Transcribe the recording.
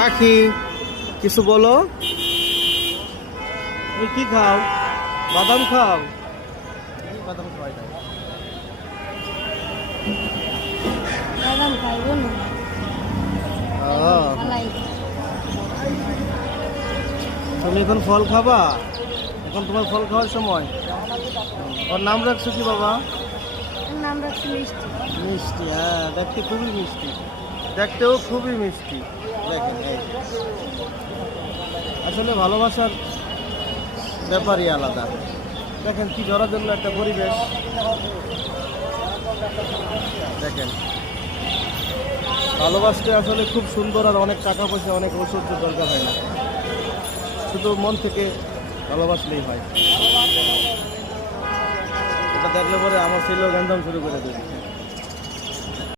পাখি কিছু বলো। তুমি কি খাও? বাদাম খাও? বাদাম খাওয়াই বাদাম খাইবো না। ও, তুমি এখন ফল খাবা? এখন তোমার ফল খাওয়ার সময়। ওর নাম রাখছো কি বাবা? নাম রাখছি মিষ্টি। মিষ্টি হ্যাঁ দেখতে খুবই মিষ্টি। দেখতেও খুবই মিষ্টি। আসলে ভালোবাসার ব্যাপারই আলাদা। দেখেন কি ধরার জন্য একটা পরিবেশ। দেখেন। ভালোবাসতে আসলে খুব সুন্দর আর অনেক টাকা পয়সা, অনেক ঔষধ দরকার হয় না। শুধু মন থেকে ভালোবাসলেই হয়। এটা দেখলে পরে আমার ছেলেও গ্যান্দাম শুরু করে দেবে।